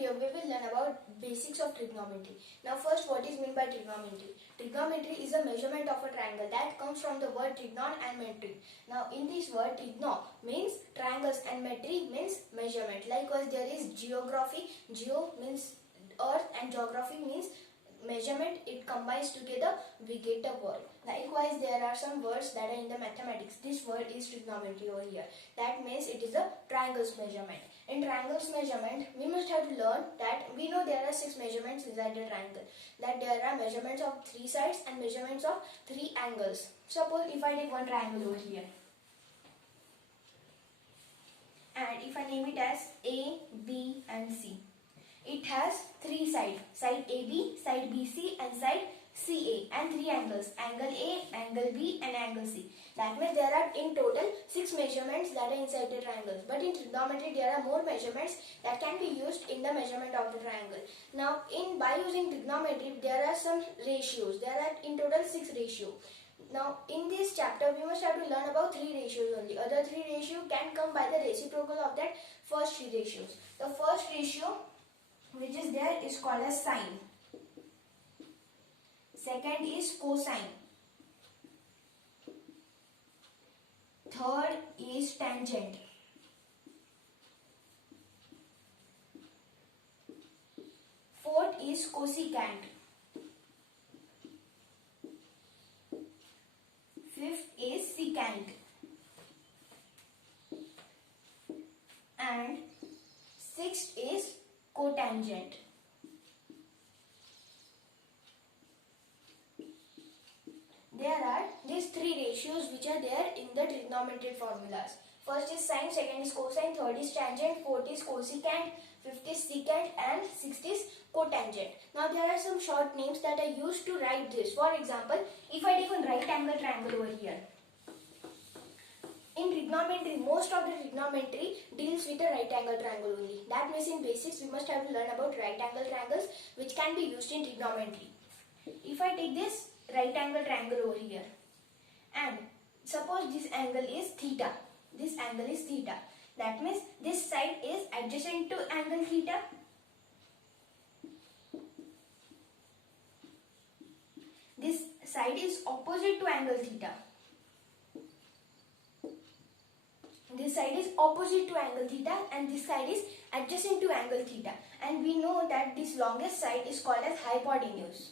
video, we will learn about basics of trigonometry. Now first, what is meant by trigonometry? Trigonometry is a measurement of a triangle that comes from the word trigon and metry. Now in this word, trigno means triangles and metry means measurement. Likewise, there is geography. Geo means earth and geography means measurement. It combines together, we get a word. Likewise, there are some words that are in the mathematics. This word is trigonometry over here. That means it is a triangles measurement. In triangles measurement, we must have to learn that we know there are 6 measurements inside the triangle. That there are measurements of 3 sides and measurements of 3 angles. Suppose if I take one triangle over here, and if I name it as A, B and C. It has 3 sides, side AB, side BC and side CA, and 3 angles, angle A, angle B and angle C. That means there are in total 6 measurements that are inside the triangle. But in trigonometry there are more measurements that can be used in the measurement of the triangle. Now by using trigonometry there are some ratios. There are in total 6 ratios. Now in this chapter we must have to learn about 3 ratios only. Other 3 ratios can come by the reciprocal of that first 3 ratios. The first ratio which is there is called as sine. Second is cosine. Third is tangent. Fourth is cosecant. Fifth is secant. And sixth is cotangent. There are these 3 ratios which are there in the trigonometric formulas. First is sine, second is cosine, third is tangent, fourth is cosecant, fifth is secant and sixth is cotangent. Now there are some short names that are used to write this. For example, if I take a right angle triangle over here. In trigonometry, most of the trigonometry deals with a right angle triangle only. That means in basics we must have to learn about right angle triangles which can be used in trigonometry. If I take this right angle triangle over here and suppose this angle is theta. This angle is theta. That means this side is adjacent to angle theta. This side is opposite to angle theta. This side is opposite to angle theta and this side is adjacent to angle theta. And we know that this longest side is called as hypotenuse.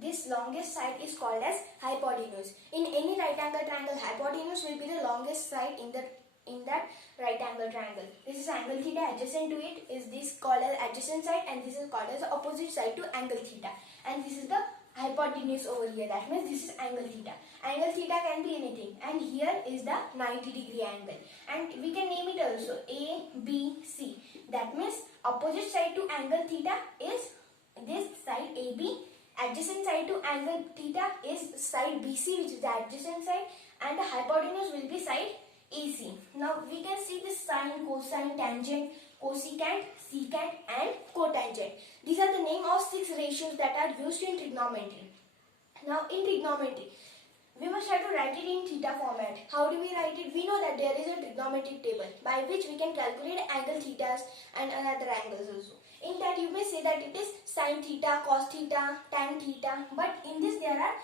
This longest side is called as hypotenuse. In any right angle triangle, hypotenuse will be the longest side in that right angle triangle. This is angle theta, adjacent to it is this called as adjacent side and this is called as the opposite side to angle theta. And this is the hypotenuse over here. That means this is angle theta. Angle theta can be anything and here is the 90-degree angle. And we can name it also A, B, C. That means opposite side to angle theta is this side AB. Adjacent side to angle theta is side BC, which is the adjacent side, and the hypotenuse will be side AC. Now we can see the sine, cosine, tangent, cosecant, secant and cotangent. These are the name of 6 ratios that are used in trigonometry. Now in trigonometry, we must have to write it in theta format. How do we write it? We know that there is a trigonometric table by which we can calculate angle thetas and another angles also. In that you may say that it is sine theta, cos theta, tan theta, but in this there are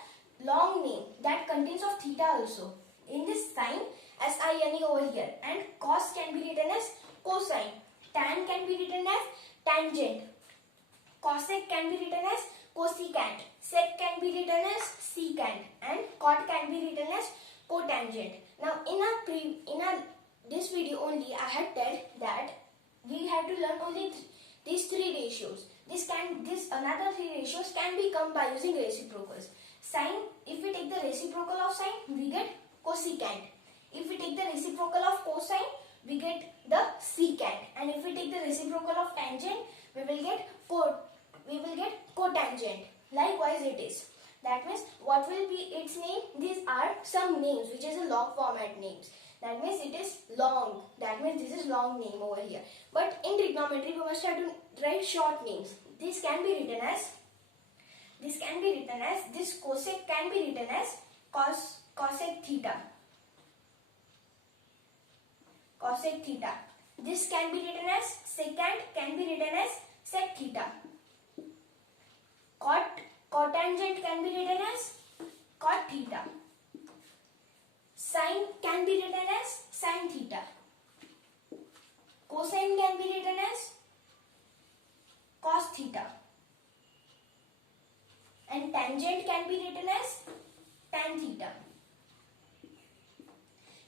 long name that contains of theta also. In this sine, S-I-N-E over here, and cos can be written as cosine, tan can be written as tangent, cosec can be written as cosecant, sec can be written as secant, and cot can be written as cotangent. Now in this video only I had told that we have to learn only these 3 ratios. Another 3 ratios can be come by using reciprocals. Sine, if we take the reciprocal of sine, we get cosecant. If we take the reciprocal of cosine, we get the secant. And if we take the reciprocal of tangent, we will get cotangent. Likewise it is. That means what will be its name? These are some names which is a long format names. That means it is long. That means this is long name over here. But in trigonometry we must have to write short names. This can be written as this cosec can be written as cosec theta. cosec theta. This can be written as secant, can be written as sec theta. Cotangent can be written as cot theta. Sine can be written as sin theta. Cosine can be written as cos theta. And tangent can be written as tan theta.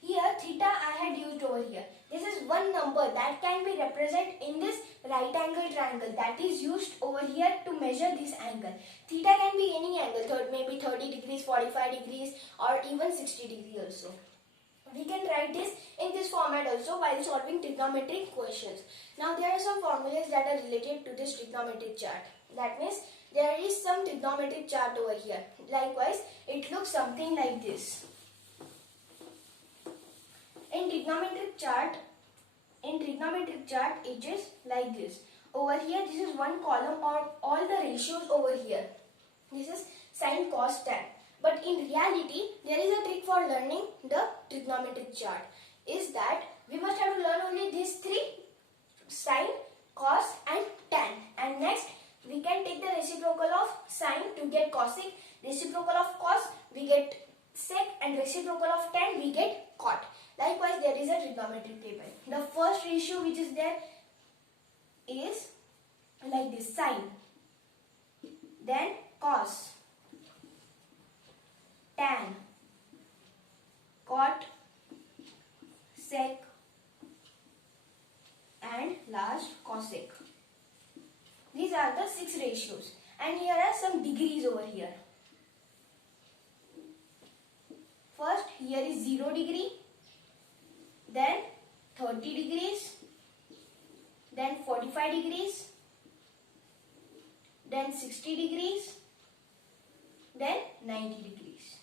Here theta I had used over here. This is one number that can be represented in this right angle triangle that is used over here to measure this angle. Theta can be any angle, maybe 30 degrees, 45 degrees or even 60 degrees also. We can write this in this format also while solving trigonometric questions. Now there are some formulas that are related to this trigonometric chart. That means there is some trigonometric chart over here. Likewise, it looks something like this. In trigonometric chart, it is like this. Over here, this is one column of all the ratios over here. This is sin, cos, tan. But in reality, there is a trick for learning the trigonometric chart. Is that we must have to learn only these three: sin, cos, and tan. And next, we can take the reciprocal of sin to get cosec, reciprocal of cos we get sec, and reciprocal of tan we get cot. Likewise, there is a trigonometric table. The first ratio which is there is like this: sin, then cos, tan, cot, sec, and last cosec. These are the 6 ratios, and here are some degrees over here. First, here is 0 degree, then 30 degrees, then 45 degrees, then 60 degrees, then 90 degrees.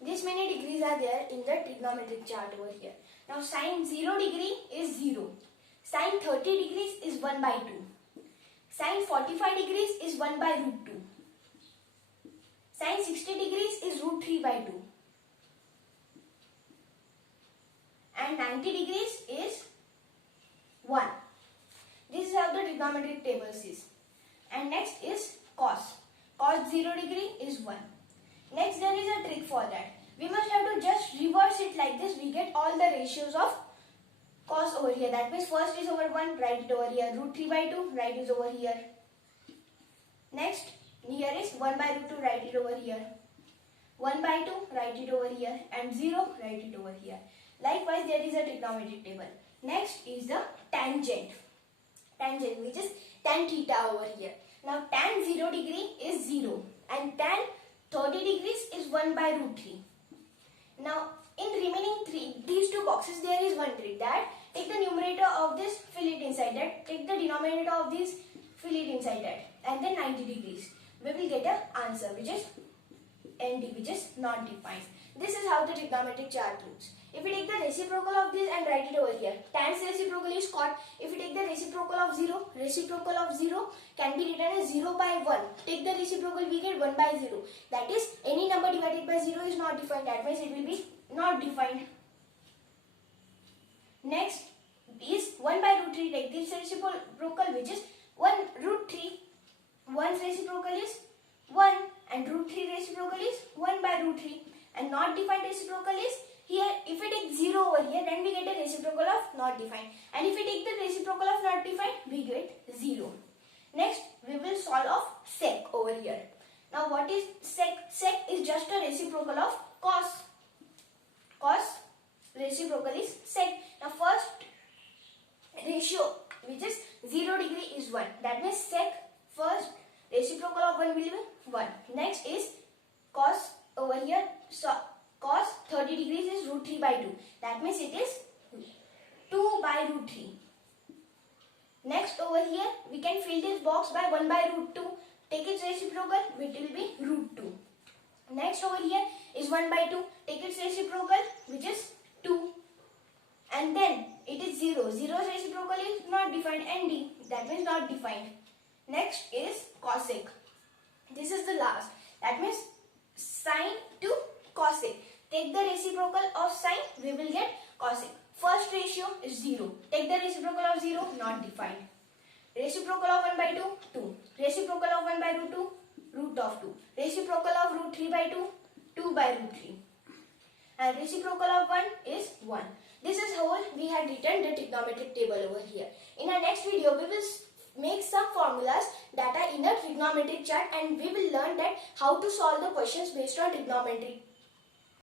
This many degrees are there in the trigonometric chart over here. Now sin 0 degree is 0. Sin 30 degrees is 1 by 2. Sin 45 degrees is 1 by root 2. Sin 60 degrees is root 3 by 2. And 90 degrees is 1. This is how the trigonometric table is. And next is cos. Cos 0 degree is 1. Next, there is a trick for that. We must have to just reverse it like this. We get all the ratios of cos over here. That means first is over 1, write it over here. Root 3 by 2, write it over here. Next, here is 1 by root 2, write it over here. 1 by 2, write it over here. And 0, write it over here. Likewise, there is a trigonometric table. Next is the tangent. Tangent, which is tan theta over here. Now, tan 0 degree is 0. And tan 30 degrees is 1 by root 3. Now, in remaining these two boxes, there is one trick that take the numerator of this, fill it inside that. Take the denominator of this, fill it inside that. And then 90 degrees. We will get an answer which is ND, which is not defined. This is how the trigonometric chart looks. If we take the reciprocal of this and write it over here, tan's reciprocal is cot. If we take the reciprocal of 0 can be written as 0 by 1. Take the reciprocal, we get 1 by 0. That is, any number divided by 0 is not defined. That means it will be not defined. Next is 1 by root 3. Take this reciprocal, which is 1 root 3. 1's reciprocal is 1 and root 3 reciprocal is 1 by root 3. And not defined reciprocal is here. If we take 0 over here, then we get a reciprocal of not defined. And if we take the reciprocal of not defined, we get 0. Next, we will solve of sec over here. Now, what is sec? Sec is just a reciprocal of cos. Cos reciprocal is sec. Now, first ratio, which is 0 degree, is 1. That means sec, first reciprocal of 1 will be 1. Next is cos over here. So, cos 30 degrees is root 3 by 2. That means it is 2 by root 3. Next over here, we can fill this box by 1 by root 2. Take its reciprocal, it will be root 2. Next over here is 1 by 2. Take its reciprocal, which is 2. And then it is 0. 0's reciprocal is not defined. ND, that means not defined. Next is cosec. This is the last. That means sin to cosec. Take the reciprocal of sin, we will get cosec. First ratio is 0. Take the reciprocal of 0, not defined. Reciprocal of 1 by 2, 2. Reciprocal of 1 by root 2, root of 2. Reciprocal of root 3 by 2, 2 by root 3. And reciprocal of 1 is 1. This is how we had written the trigonometric table over here. In our next video, we will make some formulas that are in the trigonometric chart, and we will learn that how to solve the questions based on trigonometric